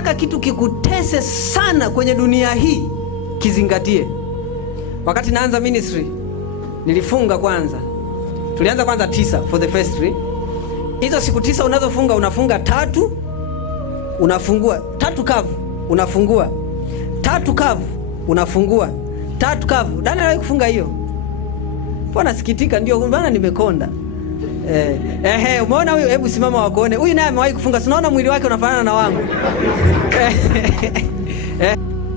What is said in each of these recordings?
ukitaka kitu kikutese sana kwenye dunia hii, kizingatie. Wakati naanza ministry, nilifunga kwanza. Tulianza kwanza 9 for the first 3. Hizo siku 9 unazofunga, unafunga 3, unafungua 3 kavu, unafungua 3 kavu, unafungua 3 kavu. Dani aliwahi kufunga hiyo? Mbona sikitika, ndio maana nimekonda. Umeona huyu? Hebu simama wakuone. Huyu naye amewahi kufunga. Unaona mwili wake unafanana na wangu.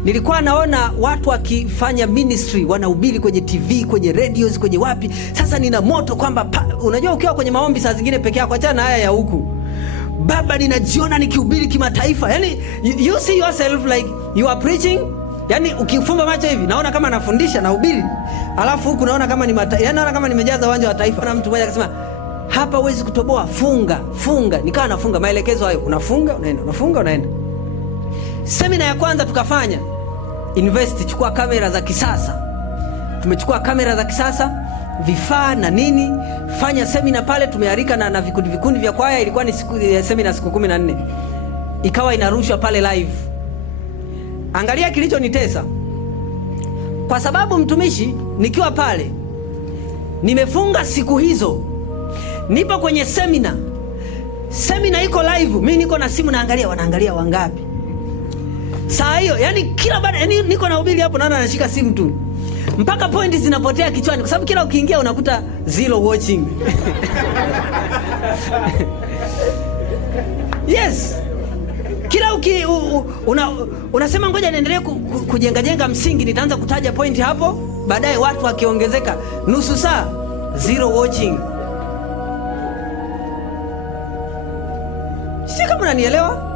Nilikuwa naona watu wakifanya ministry, wanahubiri kwenye TV, kwenye radios, kwenye wapi. Sasa nina moto kwamba unajua ukiwa kwenye maombi saa zingine peke yako, achana na haya ya huku. Baba, ninajiona nikihubiri kimataifa. Yaani you see yourself like you are preaching. Yaani ukifumba macho hivi naona kama nafundisha na hubiri. Alafu huku naona kama ni yaani naona kama nimejaza uwanja wa taifa. Na mtu mmoja akasema, "Hapa huwezi kutoboa, funga." Nikawa nafunga maelekezo hayo. Unafunga, unaenda, unafunga, unaenda. Semina ya kwanza tukafanya invest, chukua kamera za kisasa. Tumechukua kamera za kisasa, vifaa na nini, fanya semina pale. Tumearika na vikundi vya kwaya. Ilikuwa ni semina siku 14. Ikawa inarushwa pale live. Angalia kilichonitesa. Kwa sababu mtumishi nikiwa pale, nimefunga siku hizo, nipo kwenye semina. Semina iko live, mimi niko na simu naangalia, wanaangalia wangapi saa hiyo. Yani kila baada, yani niko na ubiri hapo, naona anashika simu tu mpaka pointi zinapotea kichwani, kwa sababu kila ukiingia unakuta 0 watching. Yes, kila unasema ngoja niendelee kujenga msingi, nitaanza kutaja pointi hapo, baadaye watu wakiongezeka nusu saa 0 watching. Sisi kama unanielewa?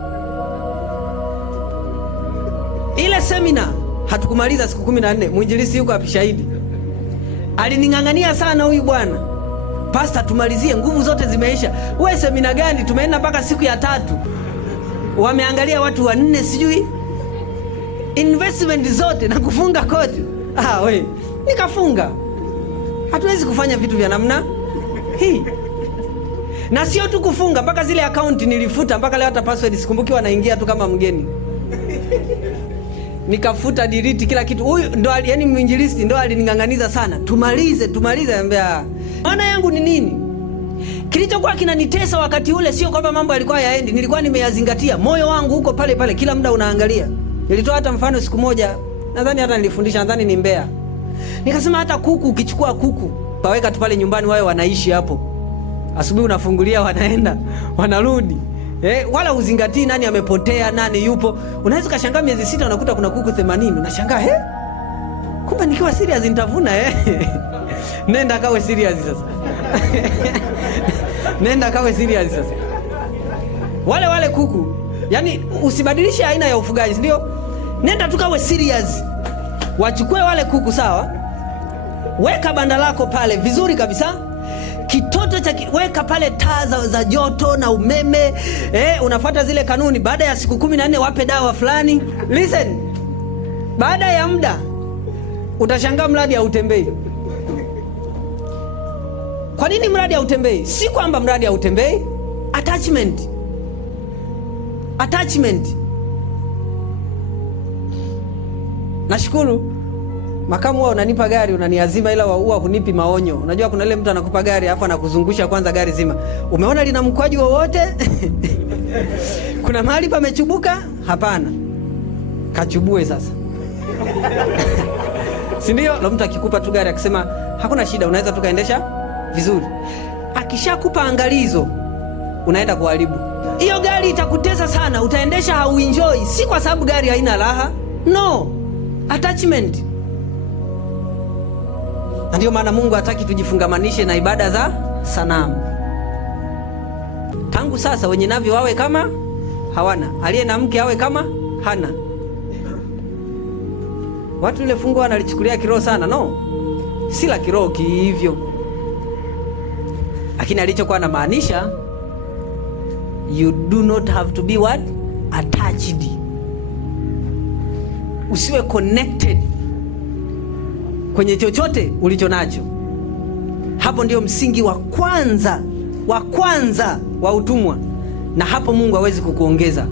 Ile semina hatukumaliza siku 14. Mwinjilisi yuko hapa shahidi. Alining'ang'ania sana huyu bwana. Pastor, tumalizie, nguvu zote zimeisha. Wewe semina gani? Tumeenda mpaka siku ya 3. Wameangalia watu 4 sijui. Investment zote na kufunga kote. We, nikafunga. Hatuwezi kufanya vitu vya namna hii. Na sio tu kufunga, mpaka zile account nilifuta, mpaka leo hata password sikumbuki, wanaingia tu kama mgeni. Nikafuta, delete kila kitu. Huyu ndo yani mwinjilisti ndo alining'ang'aniza sana. Tumalize. Anambia, maana yangu ni nini? Kilichokuwa kinanitesa wakati ule sio kwamba mambo yalikuwa yaendi, nilikuwa nimeyazingatia. Moyo wangu huko pale, kila muda unaangalia. Nilitoa hata mfano siku moja, nadhani hata nilifundisha, nadhani ni Mbeya. Nikasema hata kuku, ukichukua kuku, paweka tu pale nyumbani, wao wanaishi hapo. Asubuhi unafungulia, wanaenda, wanarudi. Wala uzingatii nani amepotea, nani yupo. Unaweza kashangaa miezi 6 unakuta kuna kuku 80. Unashangaa, kumbe nikiwa serious nitavuna. Nenda kawe serious sasa. Nenda kawe serious sasa. Wale kuku, yani usibadilishe aina ya ufugaji, ndio? Nenda tu kawe serious. Wachukue wale kuku, sawa? Weka banda lako pale vizuri kabisa. Kitoto cha weka pale taa za joto na umeme. Unafuata zile kanuni. Baada ya siku 14 wape dawa fulani. Listen. Baada ya muda utashangaa mradi hautembei. Kwa nini mradi hautembei? Si kwamba mradi hautembei. Attachment. Nashukuru makamu wao unanipa gari, unaniazima, ila wao hunipi maonyo. Unajua kuna ile mtu anakupa gari afa anakuzungusha kwanza gari zima. Umeona lina mkwaji wowote? Kuna mahali pamechubuka? Hapana. Kachubue sasa. Si ndio? Na mtu akikupa tu gari akisema hakuna shida, unaweza tukaendesha vizuri. Akishakupa angalizo, unaenda kuharibu. Hiyo gari itakutesa sana, utaendesha hauenjoy, si kwa sababu gari haina raha. No. Attachment. Na ndio maana Mungu hataki tujifungamanishe na ibada za sanamu. Tangu sasa wenye navyo wawe kama hawana, aliye na mke awe kama hana. Watu ile fungu wanalichukulia kiroho sana. No, si la kiroho hivyo. Lakini alichokuwa anamaanisha, you do not have to be what? Attached. Usiwe connected kwenye chochote ulicho nacho. Hapo ndio msingi wa kwanza wa utumwa, na hapo Mungu hawezi kukuongeza.